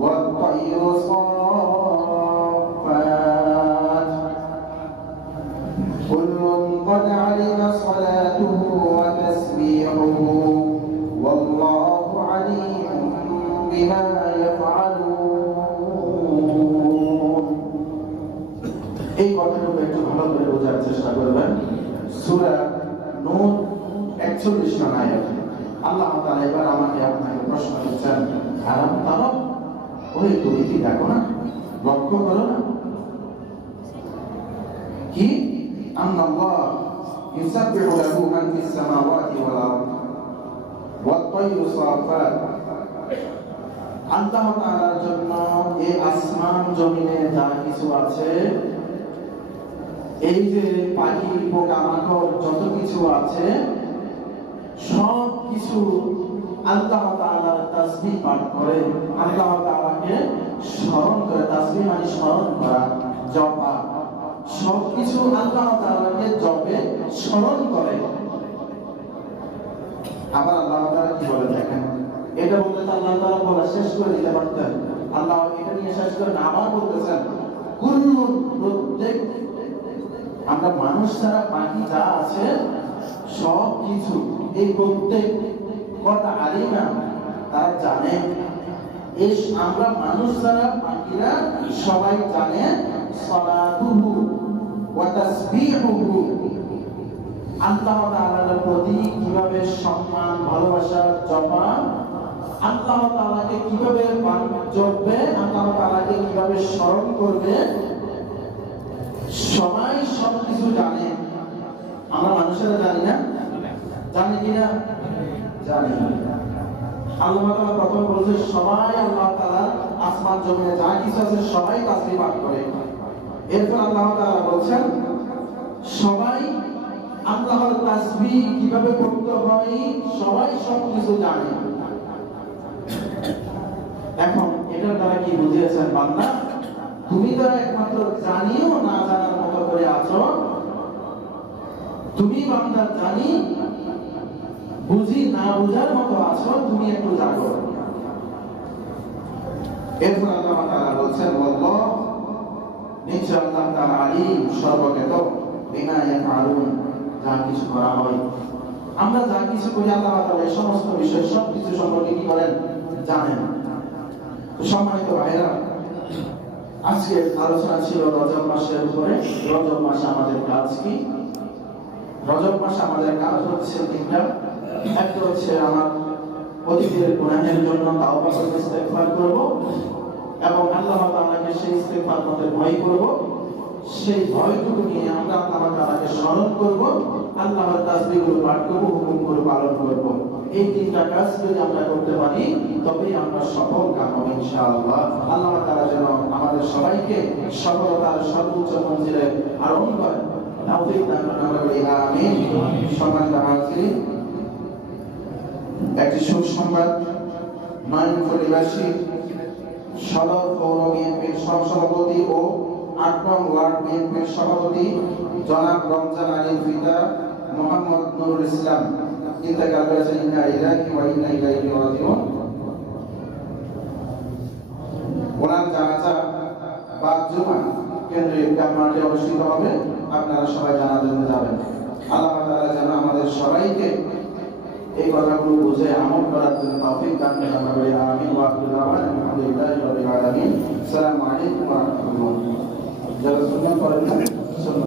والطير صافات كل قد علم صلاته وتسبيحه والله عليم بما يفعلون. এই কথাটুকু একটু ভালো করে বোঝার চেষ্টা করবেন। সূরা নূর 41 নং আয়াত। আল্লাহ তাআলা এবার আমাকে আপনাকে প্রশ্ন করছেন, আলাম তারা, ওই তুমি কি দেখো না, লক্ষ্য করো না কি আল্লাহ ইউসাব্বিহু লাহু মান ফিস সামাওয়াতি ওয়াল আরদ ওয়াত তায়রু সাফাত। আল্লাহ তাআলার জন্য এই আসমান জমিনে যা কিছু আছে, এই যে পাখি পোকামাকড় যত কিছু আছে, সব কিছু আল্লাহ তাআলার তাসবিহ পাঠ করে, আল্লাহ তাআলাকে স্মরণ করে। তাসবিহ মানে স্মরণ করা, জপা। সব কিছু আল্লাহ তাআলাকে জপে, স্মরণ করে। আবার আল্লাহ তাআলা কি বলে দেখেন, এটা বলতে আল্লাহ তাআলা বলা শেষ করে দিতে পারতেন, আল্লাহ এটা নিয়ে শেষ করে না, আবার বলতেছেন কুল্লুন, প্রত্যেক আমরা মানুষ ছাড়া বাকি যা আছে সব কিছু, এই প্রত্যেক কথা আলিমা তারা জানে। এই আমরা মানুষ ছাড়া বাকিরা সবাই জানে সালাতুহু ওয়া তাসবিহুহু, আল্লাহ তাআলার প্রতি কিভাবে সম্মান ভালোবাসা জপা, আল্লাহ তাআলাকে কিভাবে জপবে, আল্লাহ তাআলাকে কিভাবে স্মরণ করবে, সবাই সব কিছু জানে। আমরা মানুষেরা জানি না, জানি কিনা? জানি। আল্লাহ তাআলা প্রথম বলেছে সবাই আল্লাহ তাআলা আসমান জমিনে যা কিছু আছে সবাই তাসবিহ পাঠ করে। এরপর আল্লাহ তাআলা বলেন সবাই আল্লাহর তাসবিহ কিভাবে পড়তে হয় সবাই সব কিছু জানে। এখন এটার দ্বারা কি বুঝিয়েছেন বান্দা, তুমি তো একমাত্র জানিও না জানার মতো করে আছো, তুমি বান্দা জানি বুঝি না বুঝার মতো আছো, তুমি একটু জাগো। এরপর আল্লাহ তাআলা বলছেন আল্লাহ নিশ্চয় আল্লাহ তাআলা আলিম, সর্বজ্ঞ, বিমা ইয়াফআলুন, যা কিছু করা হয়। আমরা যা কিছু করি আল্লাহ তাআলা এই সমস্ত বিষয় সব কিছু সম্পর্কে কি করেন, জানেন। তো সম্মানিত ভাইরা, আজকে আলোচনা ছিল রজব মাসের উপরে। রজব মাসে আমাদের কাজ কি? রজব মাসে আমাদের কাজ হচ্ছে তিনটা। একটা হচ্ছে আমার অতীতের গুনাহের জন্য তাওবা করে ইস্তেগফার করব এবং আল্লাহ তাআলাকে সেই ইস্তেগফার করতে ভয় করব। সেই ভয়টুকু নিয়ে আমরা আল্লাহ তাআলাকে স্মরণ করব, আল্লাহর তাসবিহগুলো পাঠ করব, হুকুমগুলো পালন করব। এই তিনটা কাজ যদি আমরা করতে পারি তবেই আমরা সফল কাম হবে ইনশাআল্লাহ। আল্লাহ তাআলা যেন আমাদের সবাইকে সফলতার সর্বোচ্চ মঞ্জিলে আরোহণ করেন, তৌফিক দান করেন, আমরা বলি আমিন। সম্মানিত হাজিরিন, একটি সুসংবাদ। নয়নফুলিবাসী সদর পৌর বিএনপির সহসভাপতি ও ৮ নং ওয়ার্ড বিএনপির সভাপতি জনাব রমজান আলীর পিতা মোহাম্মদ নুরুল ইসলাম ইন্তেকাল করেছেন। ইন্না লিল্লাহি ওয়া ইন্না ইলাইহি রাজিউন। ওনার জানাজা বাদ জুমা কেন্দ্রীয় মাঠে অনুষ্ঠিত হবে, আপনারা সবাই জানাজাতে যাবেন। আল্লাহ তাআলা যেন আমাদের সবাইকে এই কথাগুলো বুঝে আমল করার জন্য তৌফিক দান করেন, আমরা বলি আমিন। ওয়া আখিরু দাওয়ানা আলহামদুলিল্লাহি রাব্বিল আলামিন। আসসালামু আলাইকুম ওয়া রাহমাতুল্লাহ। যারা সুন্নাত পড়েন